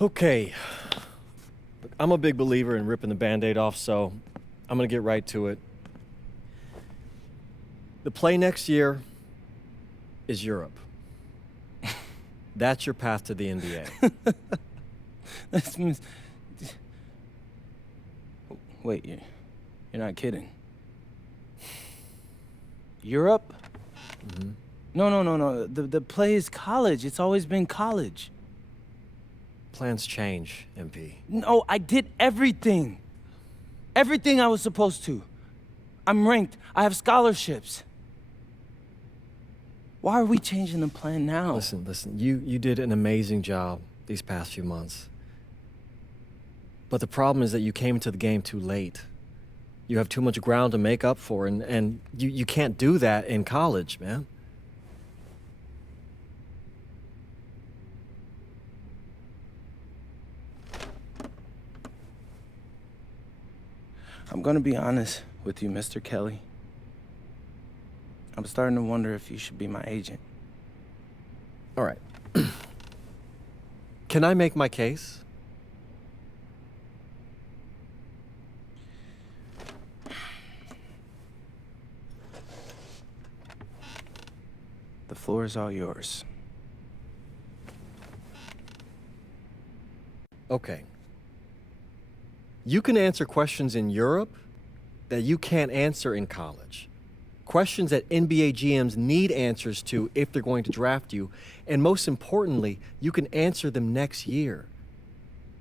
Okay. Look, I'm a big believer in ripping the Band-Aid off, so I'm gonna get right to it. The play next year is Europe. That's your path to the NBA. That means... Wait, you're not kidding. Europe? Mm-hmm. No. The play is college. It's always been college. Plans change, MP. No, I did everything. Everything I was supposed to. I'm ranked. I have scholarships. Why are we changing the plan now? Listen. You did an amazing job these past few months. But the problem is that you came into the game too late. You have too much ground to make up for, and you can't do that in college, man. I'm gonna be honest with you, Mr. Kelly. I'm starting to wonder if you should be my agent. All right. Can I make my case? The floor is all yours. Okay. You can answer questions in Europe that you can't answer in college. Questions that NBA GMs need answers to if they're going to draft you. And most importantly, you can answer them next year.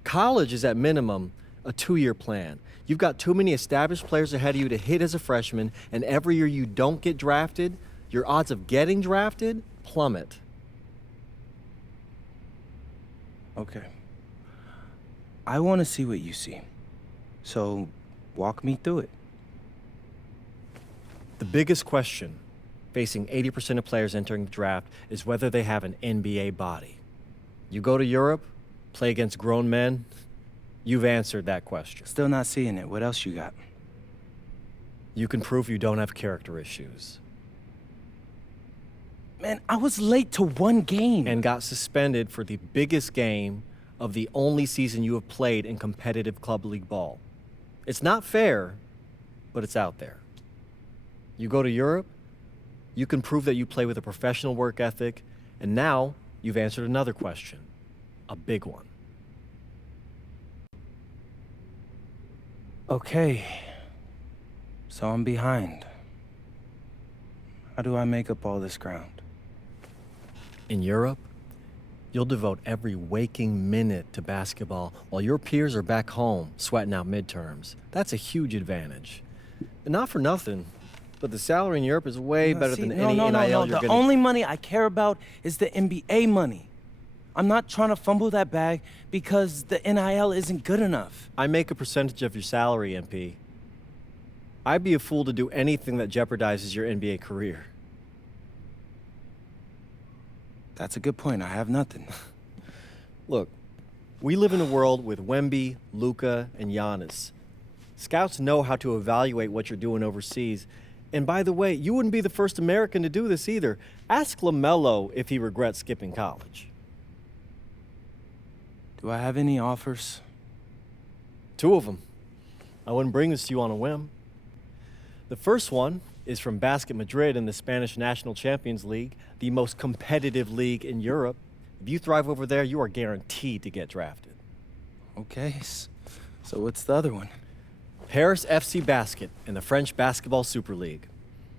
College is at minimum a 2-year plan. You've got too many established players ahead of you to hit as a freshman, and every year you don't get drafted, your odds of getting drafted plummet. Okay. I want to see what you see. So, walk me through it. The biggest question facing 80% of players entering the draft is whether they have an NBA body. You go to Europe, play against grown men, you've answered that question. Still not seeing it. What else you got? You can prove you don't have character issues. Man, I was late to one game. And got suspended for the biggest game of the only season you have played in competitive club league ball. It's not fair, but it's out there. You go to Europe, you can prove that you play with a professional work ethic, and now you've answered another question, a big one. Okay. So I'm behind. How do I make up all this ground? In Europe, you'll devote every waking minute to basketball while your peers are back home sweating out midterms. That's a huge advantage. And not for nothing, but the salary in Europe is way better than any NIL you're The getting. only money I care about is the NBA money. I'm not trying to fumble that bag because the NIL isn't good enough. I make a percentage of your salary, MP. I'd be a fool to do anything that jeopardizes your NBA career. That's a good point. I have nothing. Look, we live in a world with Wemby, Luka, and Giannis. Scouts know how to evaluate what you're doing overseas. And by the way, you wouldn't be the first American to do this either. Ask LaMelo if he regrets skipping college. Do I have any offers? 2 of them. I wouldn't bring this to you on a whim. The first one is from Basket Madrid in the Spanish National Champions League, the most competitive league in Europe. If you thrive over there, you are guaranteed to get drafted. Okay, so what's the other one? Paris FC Basket in the French Basketball Super League.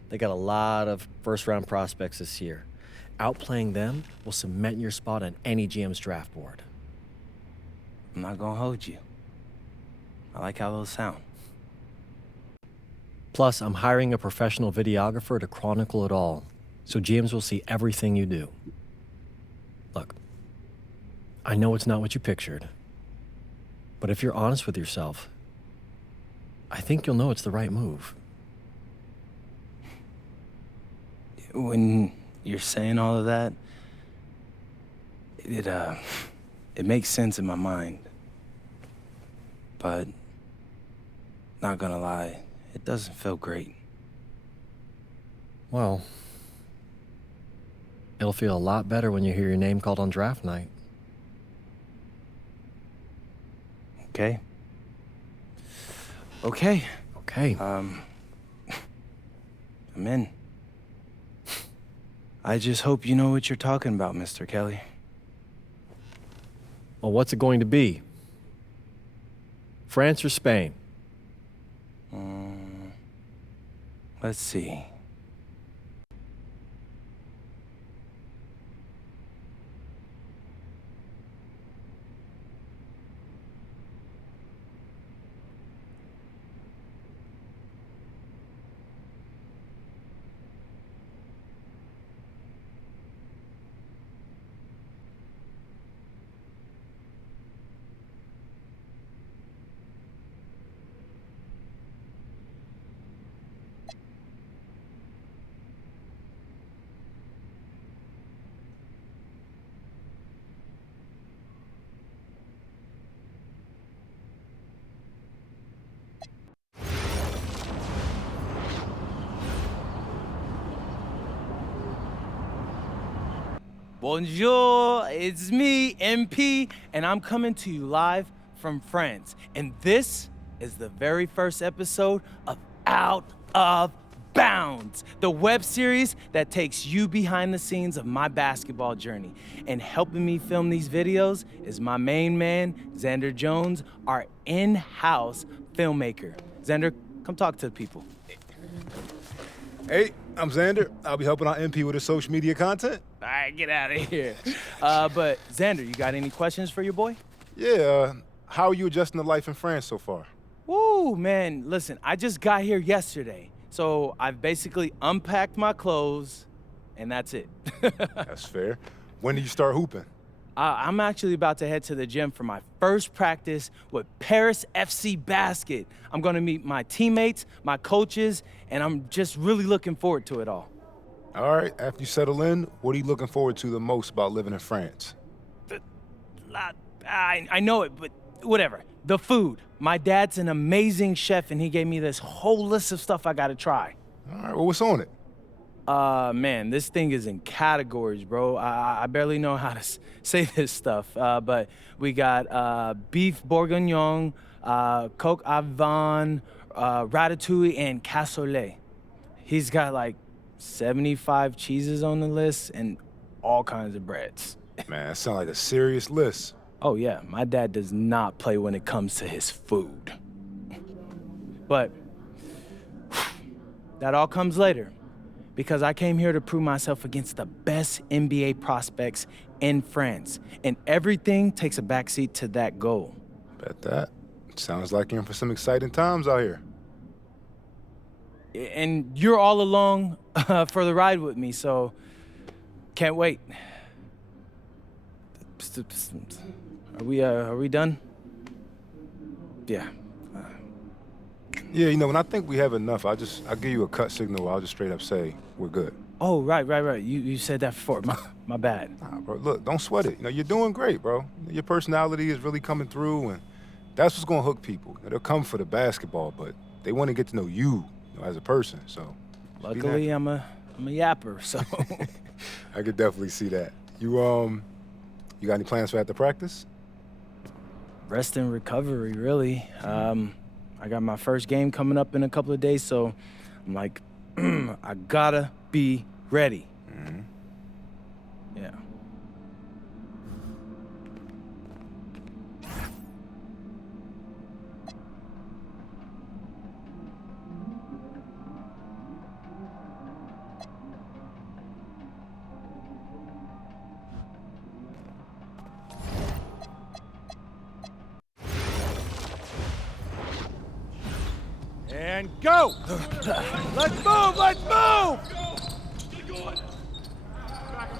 They got a lot of first-round prospects this year. Outplaying them will cement your spot on any GM's draft board. I'm not gonna hold you. I like how those sound. Plus, I'm hiring a professional videographer to chronicle it all, so GMs will see everything you do. Look, I know it's not what you pictured, but if you're honest with yourself, I think you'll know it's the right move. When you're saying all of that, it makes sense in my mind. But, not gonna lie, it doesn't feel great. Well, it'll feel a lot better when you hear your name called on draft night. okay? Okay. Okay. I'm in. I just hope you know what you're talking about, Mr. Kelly. Well, what's it going to be? France or Spain? Let's see. Bonjour, it's me, MP, and I'm coming to you live from France. And this is the very first episode of Out of Bounds, the web series that takes you behind the scenes of my basketball journey. And helping me film these videos is my main man, Xander Jones, our in-house filmmaker. Xander, come talk to the people. Hey, I'm Xander. I'll be helping out MP with his social media content. All right, get out of here. But Xander, you got any questions for your boy? Yeah, how are you adjusting to life in France so far? Woo, man, listen, I just got here yesterday. So I've basically unpacked my clothes, and that's it. That's fair. When do you start hooping? I'm actually about to head to the gym for my first practice with Paris FC Basket. I'm gonna meet my teammates, my coaches, and I'm just really looking forward to it all. All right, after you settle in, what are you looking forward to the most about living in France? I know it, but whatever. The food. My dad's an amazing chef, and he gave me this whole list of stuff I gotta try. All right, well, what's on it? Man, this thing is in categories, bro. I barely know how to say this stuff, but we got beef bourguignon, coq au vin, ratatouille, and cassoulet. He's got like 75 cheeses on the list and all kinds of breads. Man, that sounds like a serious list. Oh yeah, my dad does not play when it comes to his food. But that all comes later, because I came here to prove myself against the best NBA prospects in France, and everything takes a backseat to that goal. Bet that. Sounds like you're in for some exciting times out here. And you're all along for the ride with me, so can't wait. Are we done? Yeah. Yeah, you know, when I think we have enough, I'll give you a cut signal. I'll just straight up say we're good. Oh, right. You said that before. My bad. Nah, bro, look, don't sweat it. You know, you're doing great, bro. Your personality is really coming through, and that's what's gonna hook people. You know, they'll come for the basketball, but they want to get to know you, as a person. So, luckily, I'm a yapper, so. I could definitely see that. You got any plans for after practice? Rest and recovery, really. I got my first game coming up in a couple of days, so I'm like, I gotta be ready. Mm-hmm. Yeah. And go! Let's move!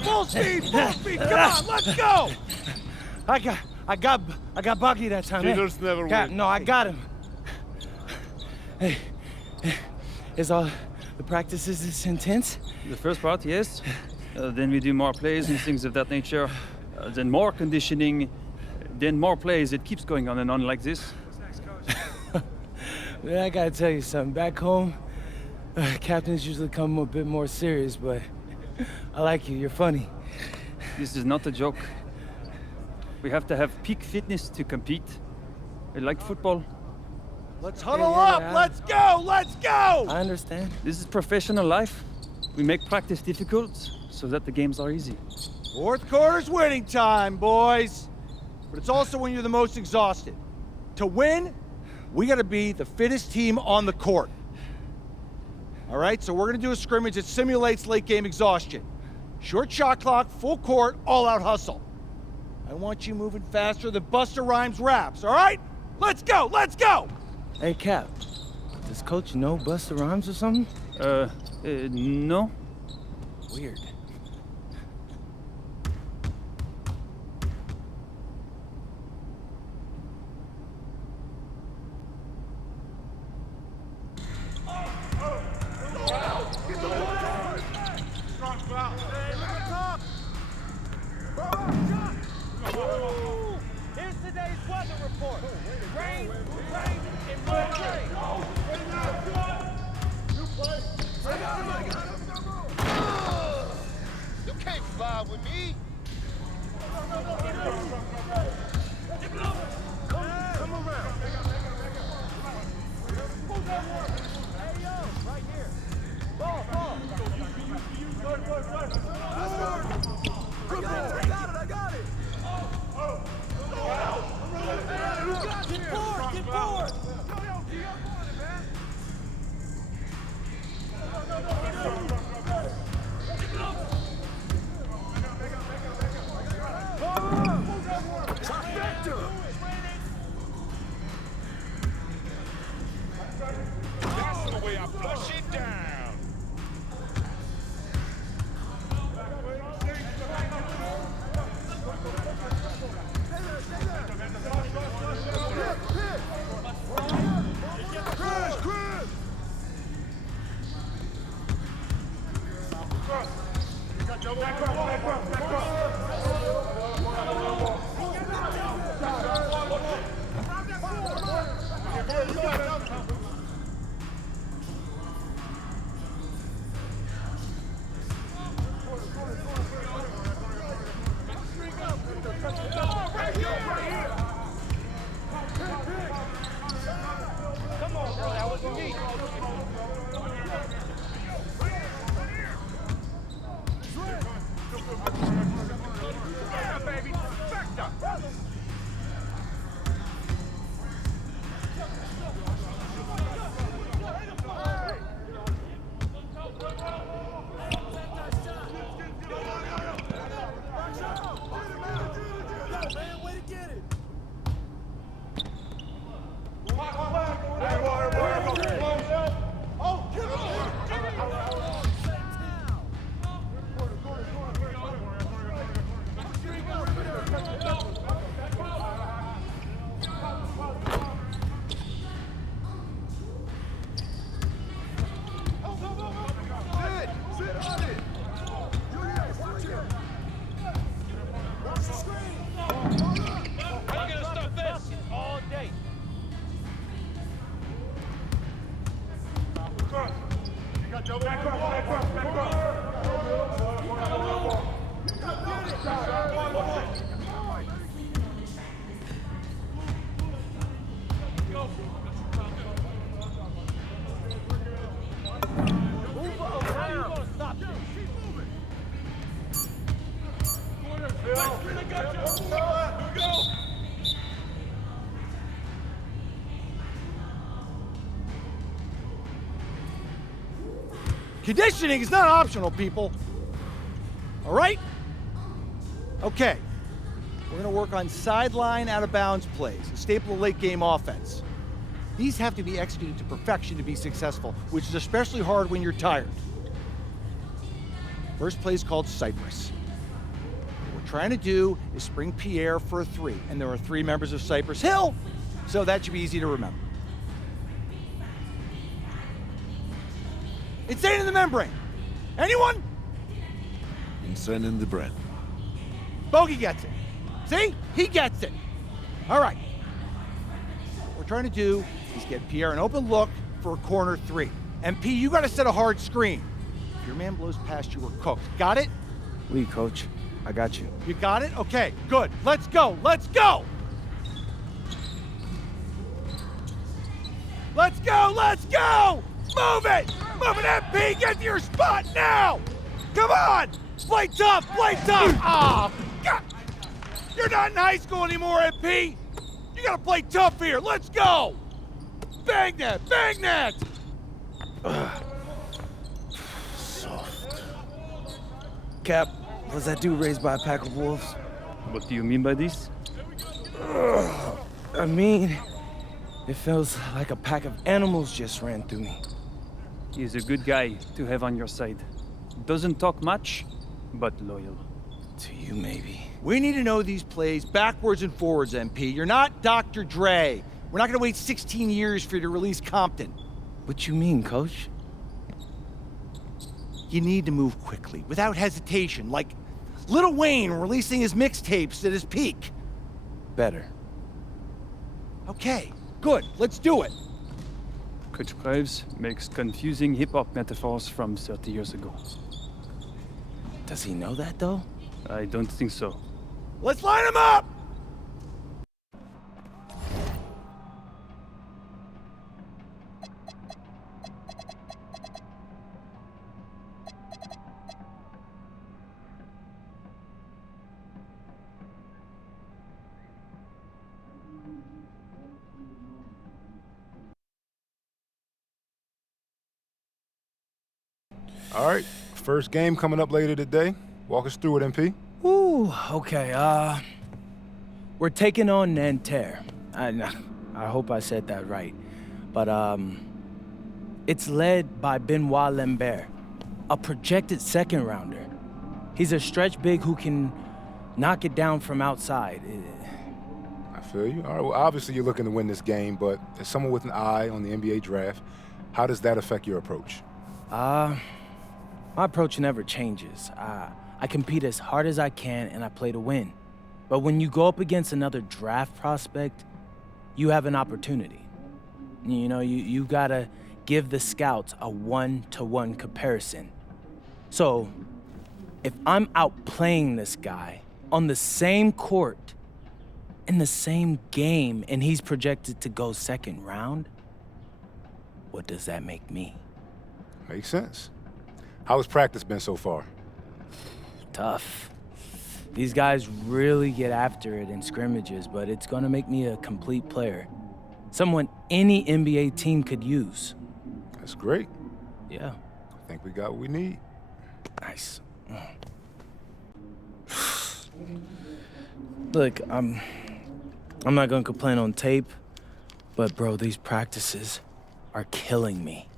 Full speed! Come on, let's go! I got Bucky that time. Cheaters never win. No, I got him. Hey, is all the practices this intense? The first part, yes. Then we do more plays and things of that nature. Then more conditioning. Then more plays. It keeps going on and on like this. Man, I gotta tell you something. Back home, captains usually come a bit more serious, but I like you. You're funny. This is not a joke. We have to have peak fitness to compete. I like football. Let's huddle Yeah, up. yeah. Let's go. Let's go. I understand. This is professional life. We make practice difficult so that the games are easy. Fourth quarter's winning time, boys. But it's also when you're the most exhausted. To win, we got to be the fittest team on the court. All right, so we're going to do a scrimmage that simulates late game exhaustion. Short shot clock, full court, all-out hustle. I want you moving faster than Busta Rhymes raps, all right? Let's go, let's go! Hey, Cap. Does Coach know Busta Rhymes or something? No. Weird. Here's today's weather report. Rain, and more rain. You can't fly with me. Come around. Hey, yo, right here. Ball. I got it. Get forward. That's the way I flush it down. Conditioning is not optional, people. All right? Okay. We're going to work on sideline out-of-bounds plays, a staple of late-game offense. These have to be executed to perfection to be successful, which is especially hard when you're tired. First play is called Cypress. What we're trying to do is spring Pierre for a three, and there are three members of Cypress Hill, so that should be easy to remember. Insane in the membrane. Anyone? Insane in the brain. Bogey gets it. See? He gets it. All right. What we're trying to do is get Pierre an open look for a corner three. MP, you got to set a hard screen. If your man blows past you, we're cooked. Got it? Oui, Coach. I got you. You got it? Okay, good. Let's go. Let's go! Let's go, let's go! Move it! Move it, MP! Get to your spot now! Come on! Play tough, play tough! Ah, God! You're not in high school anymore, MP! You gotta play tough here, let's go! Bang that, bang that! Cap, was that dude raised by a pack of wolves? What do you mean by this? I mean, it feels like a pack of animals just ran through me. He's a good guy to have on your side. Doesn't talk much, but loyal. To you, maybe. We need to know these plays backwards and forwards, MP. You're not Dr. Dre. We're not gonna wait 16 years for you to release Compton. What you mean, Coach? You need to move quickly, without hesitation, like Lil Wayne releasing his mixtapes at his peak. Better. Okay, good, let's do it. Coach Graves makes confusing hip-hop metaphors from 30 years ago. Does he know that, though? I don't think so. Let's line them up! All right, first game coming up later today. Walk us through it, MP. Ooh, okay, we're taking on Nanterre. I hope I said that right. But, it's led by Benoit Lambert, a projected second rounder. He's a stretch big who can knock it down from outside. I feel you. All right, well, obviously you're looking to win this game, but as someone with an eye on the NBA draft, how does that affect your approach? My approach never changes. I compete as hard as I can and I play to win. But when you go up against another draft prospect, you have an opportunity. You know, you gotta give the scouts a one-to-one comparison. So, if I'm outplaying this guy on the same court, in the same game, and he's projected to go second round, what does that make me? Makes sense. How has practice been so far? Tough. These guys really get after it in scrimmages, but it's gonna make me a complete player. Someone any NBA team could use. That's great. Yeah. I think we got what we need. Nice. Look, I'm not gonna complain on tape, but bro, these practices are killing me.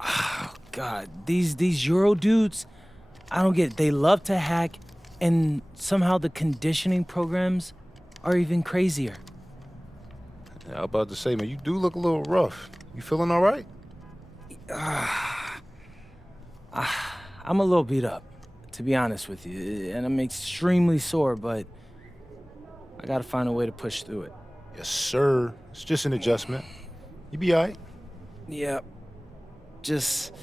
Oh, God, these Euro dudes, I don't get it. They love to hack, and somehow the conditioning programs are even crazier. Yeah, I was about to say, man, you do look a little rough. You feeling all right? I'm a little beat up, to be honest with you, and I'm extremely sore, but I gotta find a way to push through it. Yes, sir. It's just an adjustment. You be all right. Yeah, just,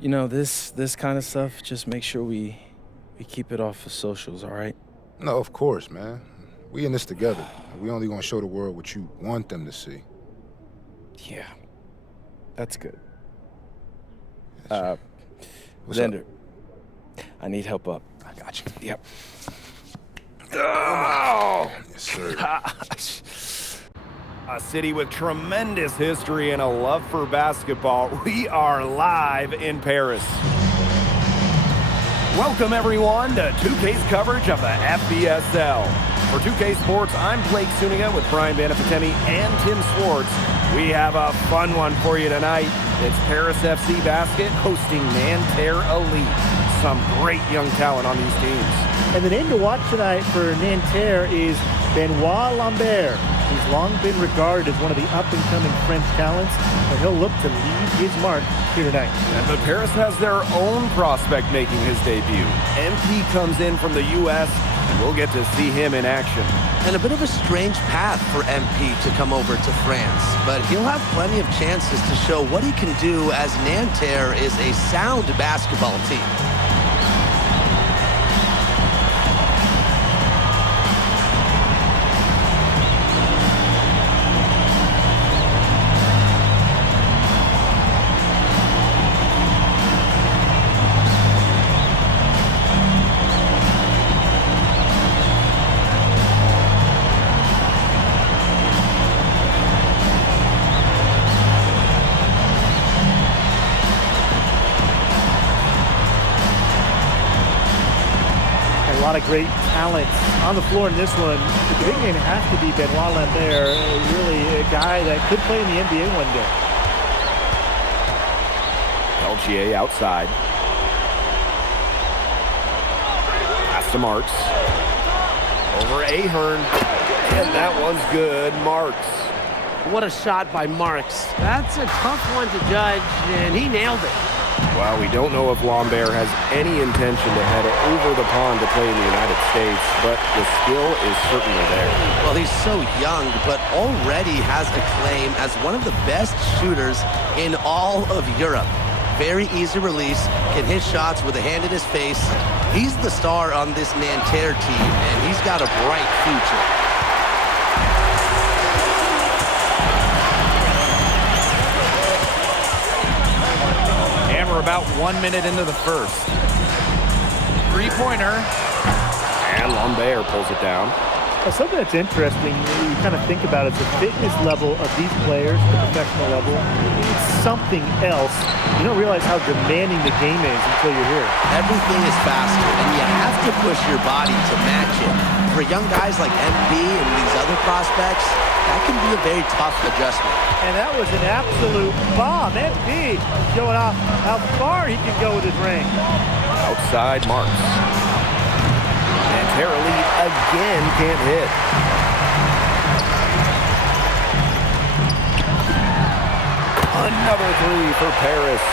you know, this kind of stuff, just make sure we keep it off of socials, all right? No, of course, man. We in this together. We only gonna show the world what you want them to see. Yeah, that's good. What's up? Xander, I need help up. I got you. Yep. Yes, sir. A city with tremendous history and a love for basketball. We are live in Paris. Welcome everyone to 2K's coverage of the FBSL. For 2K Sports, I'm Blake Zuniga with Brian Banafitemi and Tim Swartz. We have a fun one for you tonight. It's Paris FC Basket hosting Nanterre Elite. Some great young talent on these teams. And the name to watch tonight for Nanterre is Benoit Lambert. He's long been regarded as one of the up-and-coming French talents, and he'll look to leave his mark here tonight. But Paris has their own prospect making his debut. MP comes in from the U.S., and we'll get to see him in action. And a bit of a strange path for MP to come over to France, but he'll have plenty of chances to show what he can do as Nanterre is a sound basketball team. lot of great talent on the floor in this one. The big name has to be Benoit Lambert, really a guy that could play in the NBA one day. Peltier outside. Pass to Marks. Over Ahern. And that one's good. Marks. What a shot by Marks. That's a tough one to judge, and he nailed it. Well, we don't know if Lambert has any intention to head over the pond to play in the United States, but the skill is certainly there. Well, he's so young, but already has a claim as one of the best shooters in all of Europe. Very easy release, can hit shots with a hand in his face. He's the star on this Nanterre team, and he's got a bright future. We're about 1 minute into the first. Three-pointer. And Lambert pulls it down. Something that's interesting, you kind of think about it, the fitness level of these players, the professional level, it's something else. You don't realize how demanding the game is until you're here. Everything is faster, and you have to push your body to match it. For young guys like MP and these other prospects, that can be a very tough adjustment. And that was an absolute bomb. MP showing off how far he can go with his range. Outside Marks. And Nanterre lead again can't hit. Another three for Paris.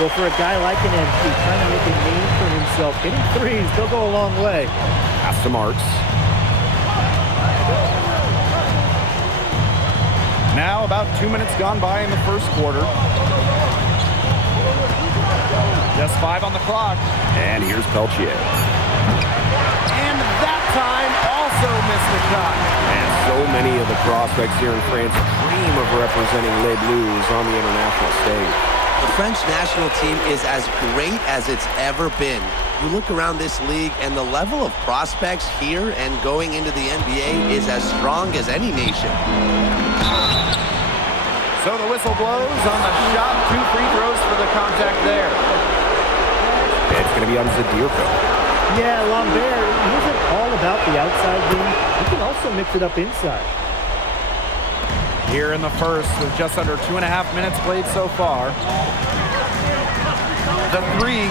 Well, for a guy like an MP trying to make a name for himself, hitting threes, they'll go a long way. Pass to Marks. Now about 2 minutes gone by in the first quarter. Just 5 on the clock. And here's Peltier. And that time also missed the shot. And so many of the prospects here in France dream of representing Les Bleus on the international stage. The French national team is as great as it's ever been. You look around this league, and the level of prospects here and going into the NBA is as strong as any nation. So the whistle blows on the shot. 2 free throws for the contact there. It's going to be on Zadirko. Yeah, Lambert, he isn't all about the outside game. He can also mix it up inside. Here in the first, with just under 2.5 minutes played so far. The three.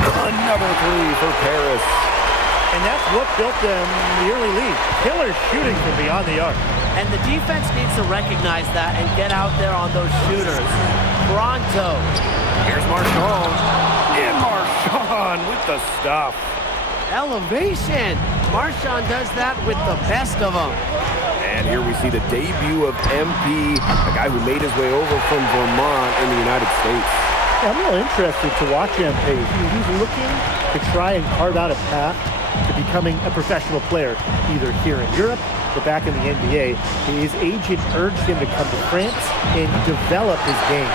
Another three for Paris. And that's what built them the early lead. Killer shooting from beyond the arc. And the defense needs to recognize that and get out there on those shooters. Pronto. Here's Marchand. And Marchand with the stuff. Elevation. Marchand does that with the best of them. And here we see the debut of MP, a guy who made his way over from Vermont in the United States. Yeah, I'm real interested to watch MP. He's looking to try and carve out a path to becoming a professional player, either here in Europe or back in the NBA. His agent urged him to come to France and develop his game.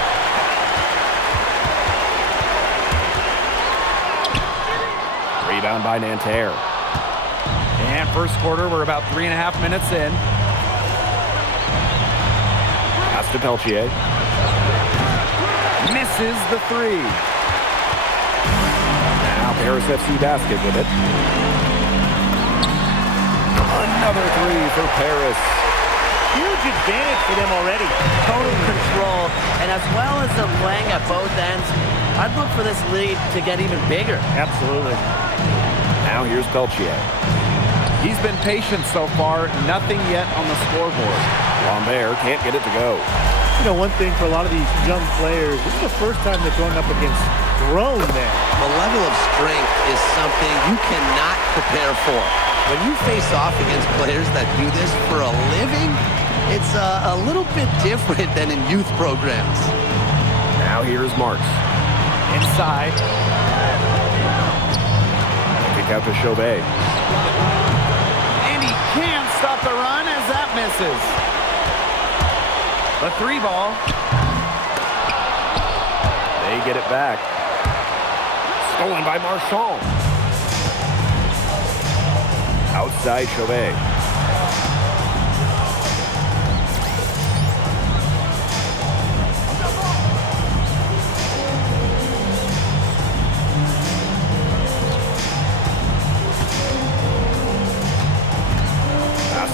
Rebound by Nanterre. And first quarter, we're about 3.5 minutes in. Pass to Peltier. Misses the three. Now Paris FC basket with it. Another three for Paris. Huge advantage for them already. Total control. And as well as they're playing at both ends, I'd look for this lead to get even bigger. Absolutely. Now here's Peltier. He's been patient so far. Nothing yet on the scoreboard. Lambert can't get it to go. You know, one thing for a lot of these young players, this is the first time they're going up against grown men. The level of strength is something you cannot prepare for. When you face off against players that do this for a living, it's a little bit different than in youth programs. Now here's Marks. Inside. Kick out to Chauvet. And he can't stop the run as that misses. The three ball. They get it back. Stolen by Marchand. Outside Chauvet.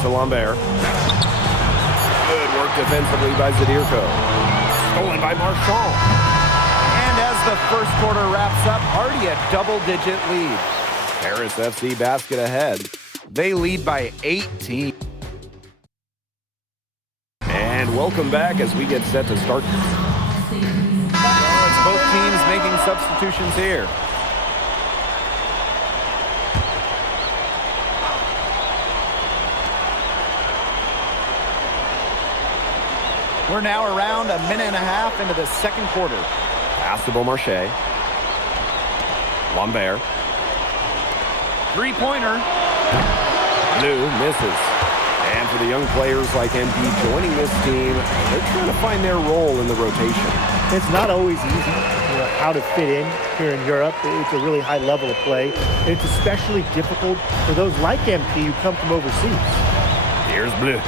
to Lambert. Good work defensively by Zadirko. Stolen by Marchand. And as the first quarter wraps up, already a double-digit lead. Paris FC basket ahead. They lead by 18. And welcome back as we get set to start. Well, it's both teams making substitutions here. We're now around a minute and a half into the second quarter. Pass to Beaumarchais. Lambert. Three-pointer. Blue misses. And for the young players like MP joining this team, they're trying to find their role in the rotation. It's not always easy, how to fit in here in Europe. It's a really high level of play. It's especially difficult for those like MP who come from overseas. Here's Bleu.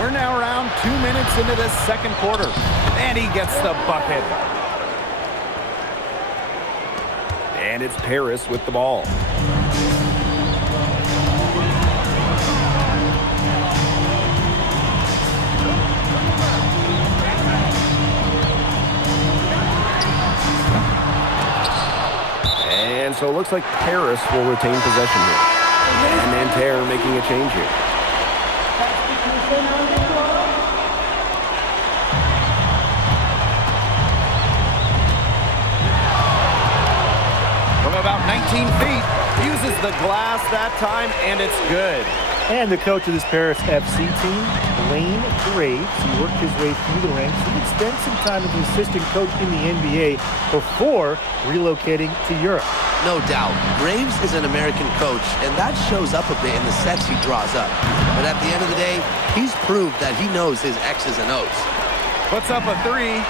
We're now around 2 minutes into this second quarter. And he gets the bucket. And it's Paris with the ball. And so it looks like Paris will retain possession here. And Nanterre making a change here. From about 19 feet, uses the glass that time, and it's good. And the coach of this Paris FC team, Wayne Graves, he worked his way through the ranks. He would spend some time as an assistant coach in the NBA before relocating to Europe. No doubt, Graves is an American coach, and that shows up a bit in the sets he draws up. But at the end of the day, he's proved that he knows his X's and O's. Puts up a three,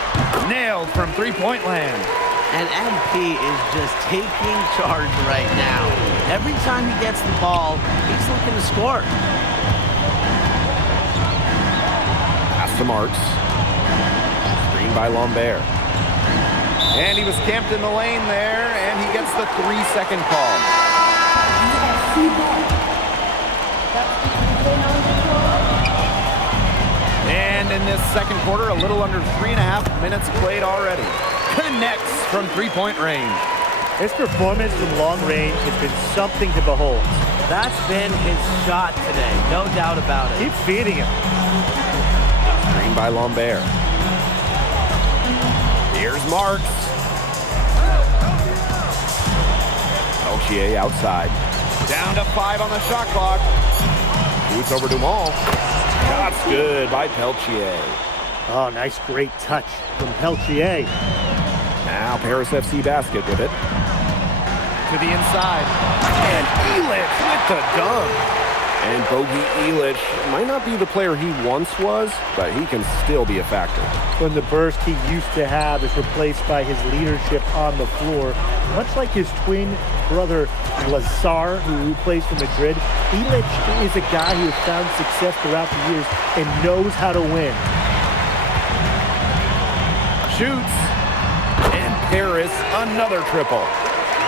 nailed from three-point land. And MP is just taking charge right now. Every time he gets the ball, he's looking to score. Pass to Marks. Screen by Lambert. And he was camped in the lane there, and he gets the 3-second call. And in this second quarter, a little under 3.5 minutes played already. Connects from three-point range. His performance from long range has been something to behold. That's been his shot today, no doubt about it. Keep feeding him. Screen by Lambert. Here's Marks. Peltier outside. Down to 5 on the shot clock. Shoots over Dumont. Shot's good by Peltier. Oh, nice, great touch from Peltier. Now Paris FC basket with it. To the inside. And Illich with the dunk. And Bogey Illich might not be the player he once was, but he can still be a factor. When the burst he used to have is replaced by his leadership on the floor, much like his twin brother Lazar, who plays for Madrid, Illich is a guy who has found success throughout the years and knows how to win. Shoots. And Paris, another triple.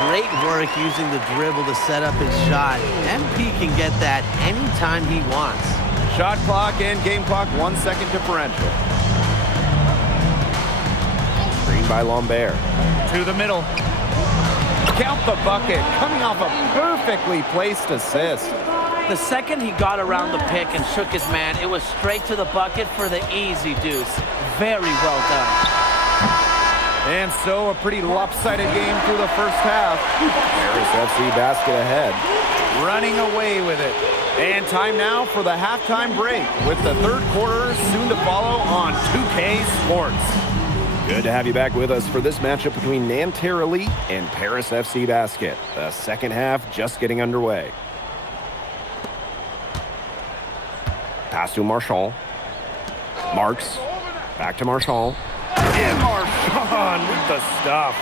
Great work using the dribble to set up his shot. MP can get that anytime he wants. Shot clock and game clock, 1 second differential. Screen by Lambert. To the middle. Count the bucket, coming off a perfectly placed assist. The second he got around the pick and shook his man, it was straight to the bucket for the easy deuce. Very well done. And so a pretty lopsided game through the first half. Paris FC basket ahead. Running away with it. And time now for the halftime break with the third quarter soon to follow on 2K Sports. Good to have you back with us for this matchup between Nanterre Elite and Paris FC Basket. The second half just getting underway. Pass to Marchand. Marks. Back to Marchand. And Marchand with the stuff.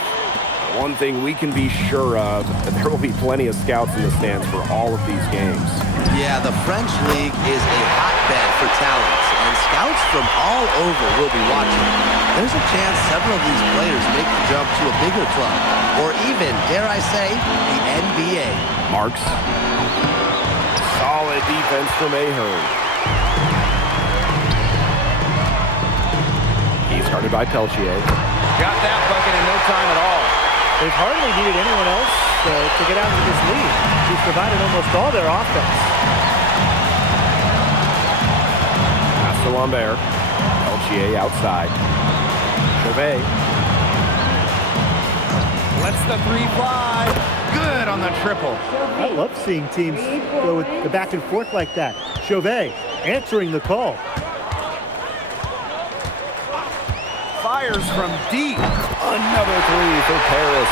One thing we can be sure of, there will be plenty of scouts in the stands for all of these games. Yeah, the French league is a hotbed for talent, and scouts from all over will be watching. There's a chance several of these players make the jump to a bigger club, or even, dare I say, the NBA. Marks. Solid defense from Ahern. He's guarded by Peltier. Got that bucket in no time at all. They've hardly needed anyone else to get out of this lead. He's provided almost all their offense. Pass to Lambert. Peltier outside. Chauvet. Lets the three fly. Good on the triple. I love seeing teams go with the back and forth like that. Chauvet answering the call. Fires from deep. Another three for Paris.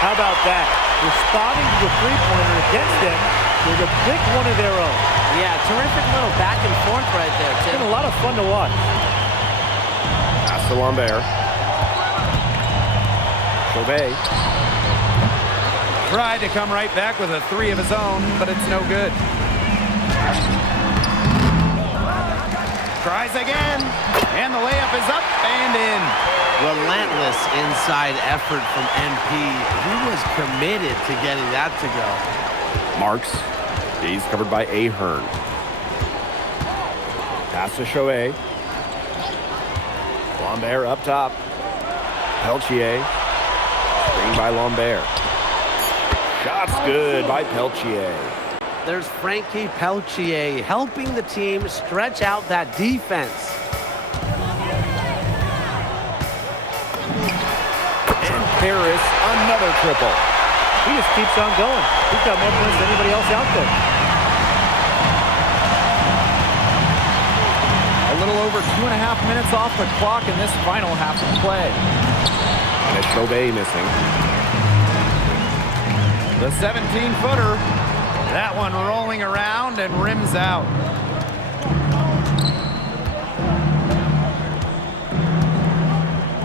How about that? Responding to the three-pointer against them with a big one of their own. Yeah, terrific little back and forth right there, It's Tim. been a lot of fun to watch. Pass to Lambert. Chauvet. Tried to come right back with a three of his own, but it's no good. Tries again, and the layup is up and in. Relentless inside effort from MP. He was committed to getting that to go. Marks. He's covered by Ahern. Pass to Chauvet. Lambert up top. Peltier. Screen by Lambert. Shots good by Peltier. There's Frankie Peltier helping the team stretch out that defense. And Paris, another triple. He just keeps on going. He's got more points than anybody else out there. A little over 2.5 minutes off the clock in this final half of play. And it's Chauvet missing. The 17-footer. That one rolling around and rims out.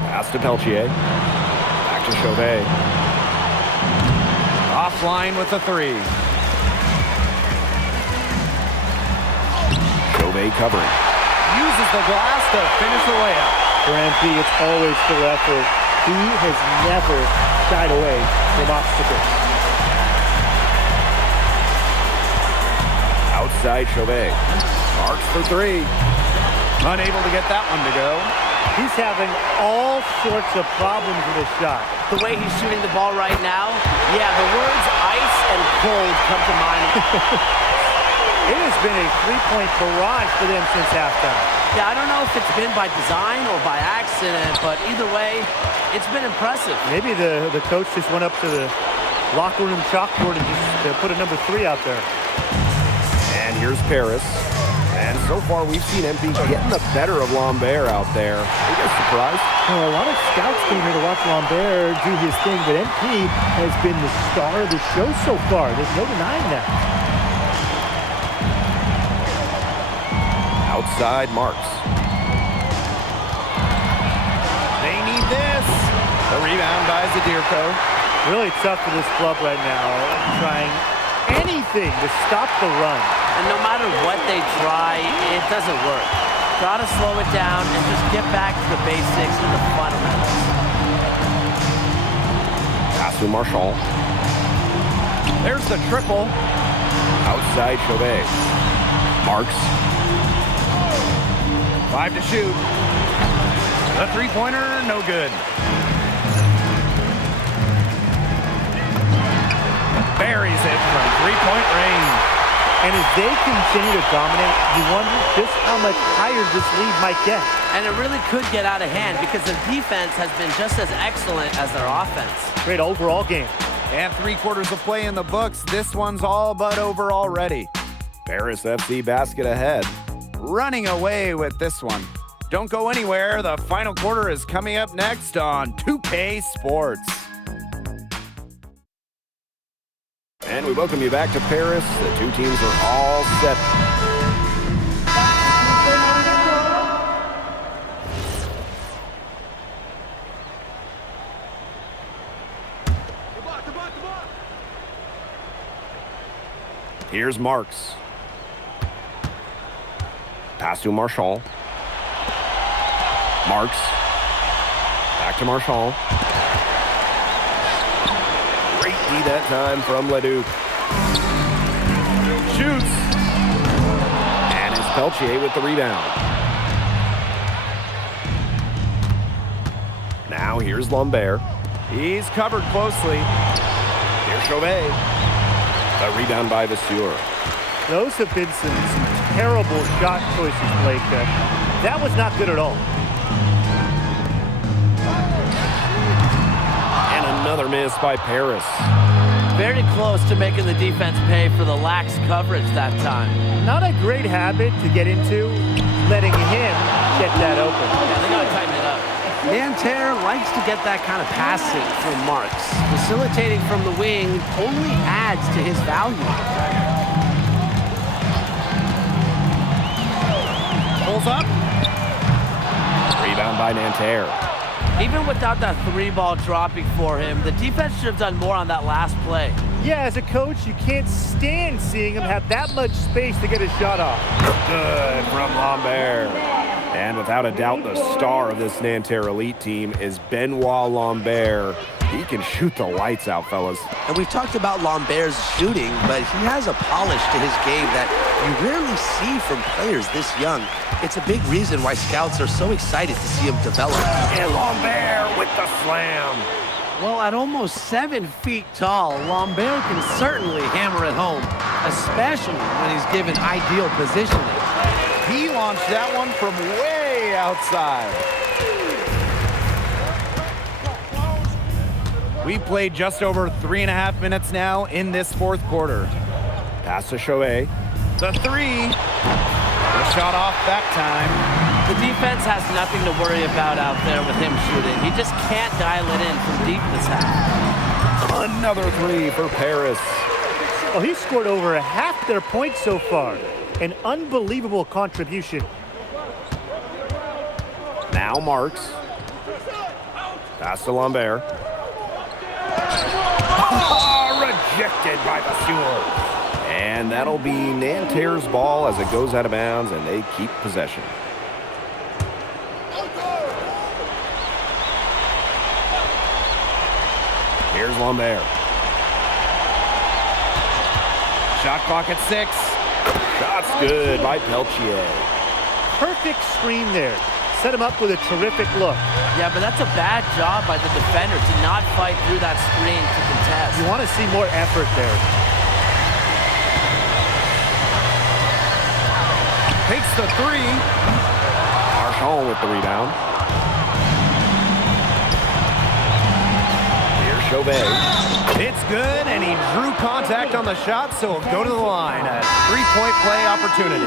Pass to Peltier. Back to Chauvet. Offline with the three. Chauvet covering. Uses the glass to finish the layup. For MP, it's always full effort. He has never shied away from obstacles. Outside Chauvet. Marks for three. Unable to get that one to go. He's having all sorts of problems with his shot. The way he's shooting the ball right now, yeah, the words ice and cold come to mind. It has been a three-point barrage for them since halftime. Yeah, I don't know if it's been by design or by accident, but either way, it's been impressive. Maybe the coach just went up to the locker room chalkboard and just put a number 3 out there. And here's Paris. And so far, we've seen MP getting the better of Lambert out there. Are you guys surprised? Well, a lot of scouts came here to watch Lambert do his thing, but MP has been the star of the show so far. There's no denying that. Outside Marks. They need this. The rebound by Zadirko. Really tough for this club right now, trying anything to stop the run. And no matter what they try, it doesn't work. Gotta slow it down and just get back to the basics and the fundamentals. Pass to Marshall. There's the triple. Outside Chauvet. Marks. 5 to shoot. The three-pointer, no good. Buries it from three-point range. And as they continue to dominate, you wonder just how much higher this lead might get. And it really could get out of hand because their defense has been just as excellent as their offense. Great overall game. And 3/4 of play in the books. This one's all but over already. Paris FC basket ahead. Running away with this one. Don't go anywhere. The final quarter is coming up next on 2K Sports. And we welcome you back to Paris. The two teams are all set. Here's Marks. Pass to Marchand. Marks. Back to Marchand. Great D that time from Leduc. Shoots. And it's Peltier with the rebound. Now here's Lambert. He's covered closely. Here's Chauvet. A rebound by Vasseur. Those have been some terrible shot choices, Blake. That was not good at all. And another miss by Paris. Very close to making the defense pay for the lax coverage that time. Not a great habit to get into, letting him get that open. Yeah, they gotta tighten it up. Nanterre likes to get that kind of passing from Marks. Facilitating from the wing only adds to his value. Pulls up. Rebound by Nanterre. Even without that 3-ball dropping for him, the defense should have done more on that last play. Yeah, as a coach, you can't stand seeing him have that much space to get his shot off. Good from Lambert. And without a doubt, the star of this Nanterre elite team is Benoit Lambert. He can shoot the lights out, fellas. And we've talked about Lambert's shooting, but he has a polish to his game that you rarely see from players this young. It's a big reason why scouts are so excited to see him develop. And Lambert with the slam. Well, at almost 7 feet tall, Lambert can certainly hammer it home, especially when he's given ideal positioning. He launched that one from way outside. We played just over 3.5 minutes now in this fourth quarter. Pass to Chauvet. The three. The shot off that time. The defense has nothing to worry about out there with him shooting. He just can't dial it in from deep this half. Another three for Paris. Oh, he scored over half their points so far. An unbelievable contribution. Now Marks. Pass to Lambert. Oh, rejected by Vasseur. And that'll be Nanterre's ball as it goes out of bounds, and they keep possession. Here's Lambert. Shot clock at 6. Shot's good by Peltier. Perfect screen there. Set him up with a terrific look. Yeah, but that's a bad job by the defender to not fight through that screen to contest. You want to see more effort there. Takes the three. Marchand with the rebound. Here's Chauvet. It's good, and he drew contact on the shot, so he'll go to the line. A 3-point play opportunity.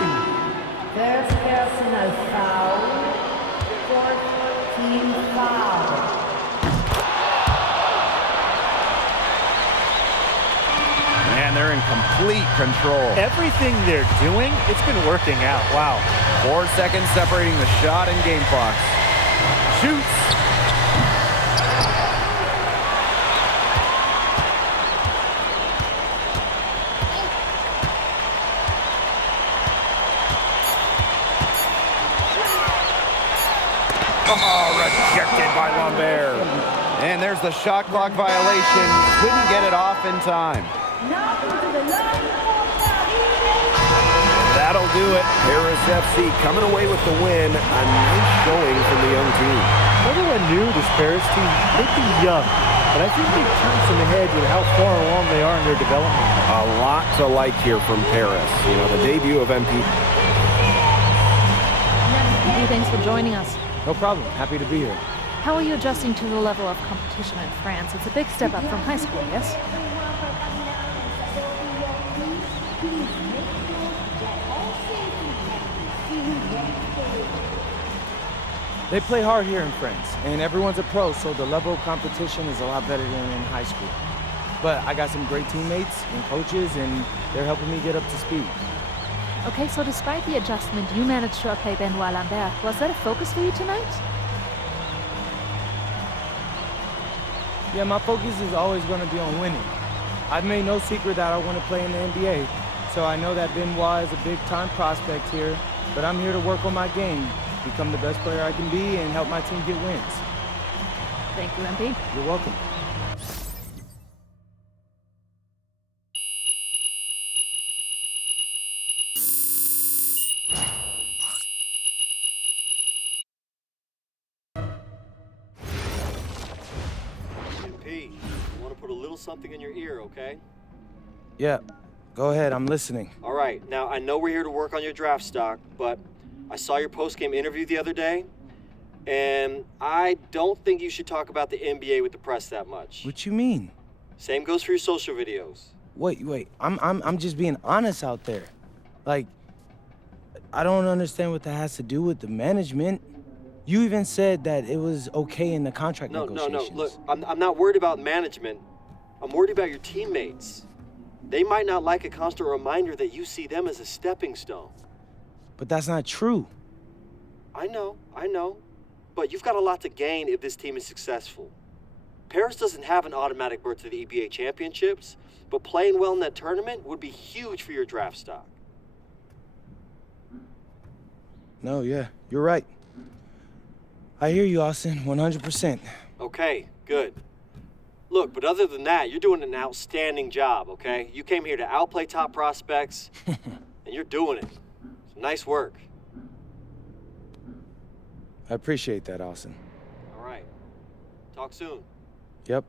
There's personal foul. Team foul. Man, they're in complete control. Everything they're doing, it's been working out. Wow. 4 seconds separating the shot and game clocks. Shoots. Oh, rejected by Lambert. And there's the shot clock violation. Couldn't get it off in time. That'll do it. Paris FC coming away with the win. A nice showing from the young team. Everyone knew this Paris team, they'd be young, but I think they've turned some ahead with how far along they are in their development. A lot to like here from Paris. You know, the debut of MP. Hey, thanks for joining us. No problem. Happy to be here. How are you adjusting to the level of competition in France? It's a big step up from high school, yes? They play hard here in France, and everyone's a pro, so the level of competition is a lot better than in high school. But I got some great teammates and coaches, and they're helping me get up to speed. Okay, so despite the adjustment, you managed to outplay Benoit Lambert. Was that a focus for you tonight? Yeah, my focus is always going to be on winning. I've made no secret that I want to play in the NBA, so I know that Benoit is a big-time prospect here, But I'm here to work on my game, become the best player I can be, and help my team get wins. Thank you, MP. You're welcome. MP, I want to put a little something in your ear, okay? Yeah, go ahead, I'm listening. All right, now I know we're here to work on your draft stock, but I saw your post-game interview the other day, and I don't think you should talk about the NBA with the press that much. What you mean? Same goes for your social videos. Wait, I'm just being honest out there. Like, I don't understand what that has to do with the management. You even said that it was okay in the contract negotiations. No, look, I'm not worried about management. I'm worried about your teammates. They might not like a constant reminder that you see them as a stepping stone. But that's not true. I know. But you've got a lot to gain if this team is successful. Paris doesn't have an automatic berth to the EBA championships, but playing well in that tournament would be huge for your draft stock. No, yeah, you're right. I hear you, Austin, 100%. Okay, good. Look, but other than that, you're doing an outstanding job, okay? You came here to outplay top prospects, and you're doing it. So nice work. I appreciate that, Austin. All right. Talk soon. Yep.